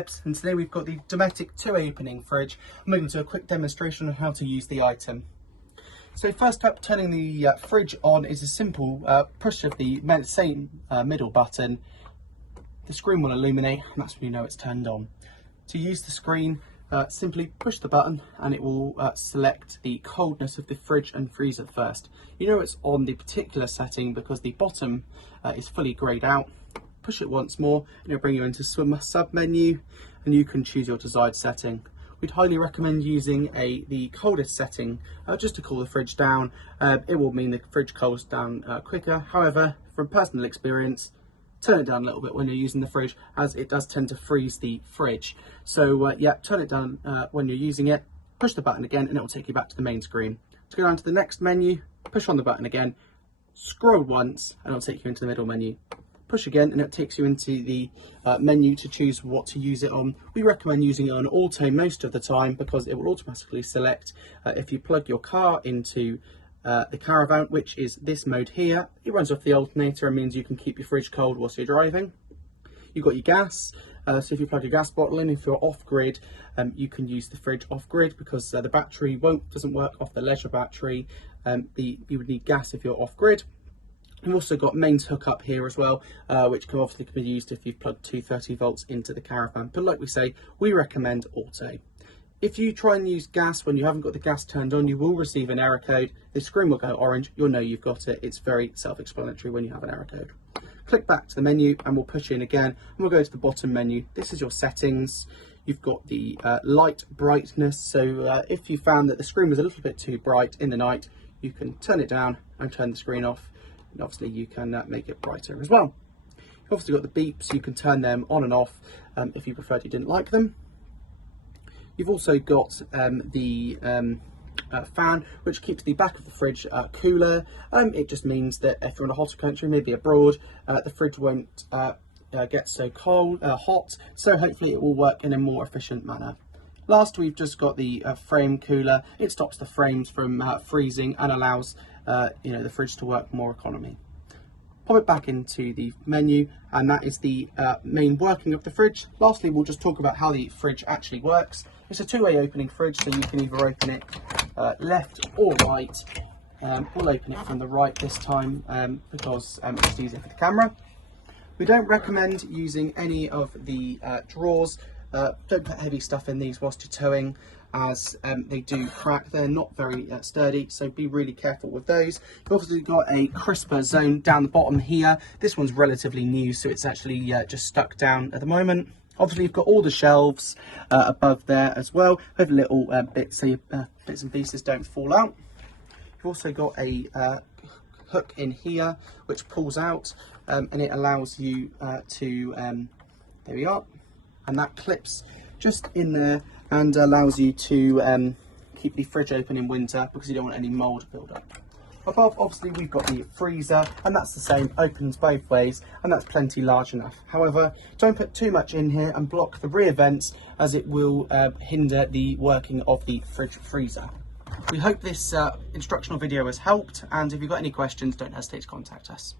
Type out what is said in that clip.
Sebs, and today we've got the Dometics Two Way opening fridge. I'm moving to a quick demonstration on how to use the item. So first up, turning the fridge on is a simple push of the same middle button. The screen will illuminate, and that's when you know it's turned on. To use the screen, simply push the button and it will select the coldness of the fridge and freezer first. You know it's on the particular setting because the bottom is fully greyed out. Push it once more and it'll bring you into sub menu, and you can choose your desired setting. We'd highly recommend using the coldest setting just to cool the fridge down. It will mean the fridge cools down quicker. However, from personal experience, turn it down a little bit when you're using the fridge, as it does tend to freeze the fridge. So yeah, turn it down when you're using it, push the button again and it will take you back to the main screen. To go down to the next menu, push on the button again, scroll once and it'll take you into the middle menu. Push again and it takes you into the menu to choose what to use it on. We recommend using it on auto most of the time because it will automatically select if you plug your car into the Caravan, which is this mode here. It runs off the alternator and means you can keep your fridge cold whilst you're driving. You've got your gas, so if you plug your gas bottle in, if you're off grid, you can use the fridge off grid because the battery doesn't work off the leisure battery. You would need gas if you're off grid. We've also got mains hookup here as well, which can obviously be used if you've plugged 230 volts into the Caravan. But like we say, we recommend auto. If you try and use gas when you haven't got the gas turned on, you will receive an error code. The screen will go orange. You'll know you've got it. It's very self-explanatory when you have an error code. Click back to the menu and we'll push in again. And we'll go to the bottom menu. This is your settings. You've got the light brightness. So if you found that the screen was a little bit too bright in the night, you can turn it down and turn the screen off. And obviously you can make it brighter as well. You've obviously got the beeps. You can turn them on and off if you preferred you didn't like them. You've also got the fan, which keeps the back of the fridge cooler. It just means that if you're in a hotter country, maybe abroad, the fridge won't get so hot. So hopefully it will work in a more efficient manner. Last, we've just got the frame cooler. It stops the frames from freezing and allows the fridge to work more economy. Pop it back into the menu, and that is the main working of the fridge. Lastly, we'll just talk about how the fridge actually works. It's a two-way opening fridge, so you can either open it left or right. We'll open it from the right this time because it's easier for the camera. We don't recommend using any of the drawers. Don't put heavy stuff in these whilst you're towing, as they do crack. They're not very sturdy, so be really careful with those. You've obviously got a crisper zone down the bottom here. This one's relatively new, so it's actually just stuck down at the moment. Obviously you've got all the shelves above there as well, with little bits so your bits and pieces don't fall out. You've also got a hook in here which pulls out and it allows you to, there we are, and that clips just in there and allows you to keep the fridge open in winter because you don't want any mould build up. Above, obviously, we've got the freezer, and that's the same, opens both ways, and that's plenty large enough. However, don't put too much in here and block the rear vents, as it will hinder the working of the fridge freezer. We hope this instructional video has helped, and if you've got any questions, don't hesitate to contact us.